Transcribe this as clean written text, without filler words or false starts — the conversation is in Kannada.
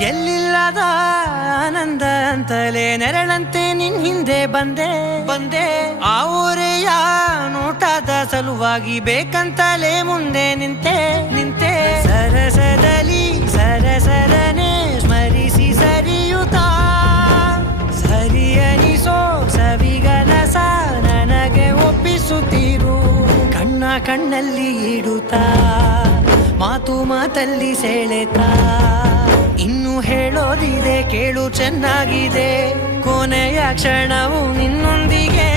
ಎಲ್ಲಿಲ್ಲದ ಆನಂದ ಅಂತಲೇ ನೆರಳಂತೆ ನಿನ್ ಹಿಂದೆ ಬಂದೆ ಆ ಊರೆಯ ನೋಟದ ಸಲುವಾಗಿ ಬೇಕಂತಲೇ ಮುಂದೆ ನಿಂತೆ ಸರಸದಲ್ಲಿ ಸರಸರನೆ ಸ್ಮರಿಸಿ ಸರಿಯುತ್ತಾ ಸರಿಯನಿಸೋ ಸವಿಗನಸ ನನಗೆ ಒಪ್ಪಿಸುತ್ತೀರು ಕಣ್ಣಲ್ಲಿ ಇಡುತ್ತಾ ಮಾತಲ್ಲಿ ಸೆಳೆತಾ ಇನ್ನು ಹೇಳೋದಿದೆ ಕೇಳು ಚೆನ್ನಾಗಿದೆ ಕೊನೆಯ ಕ್ಷಣವು ನಿನ್ನೊಂದಿಗೆ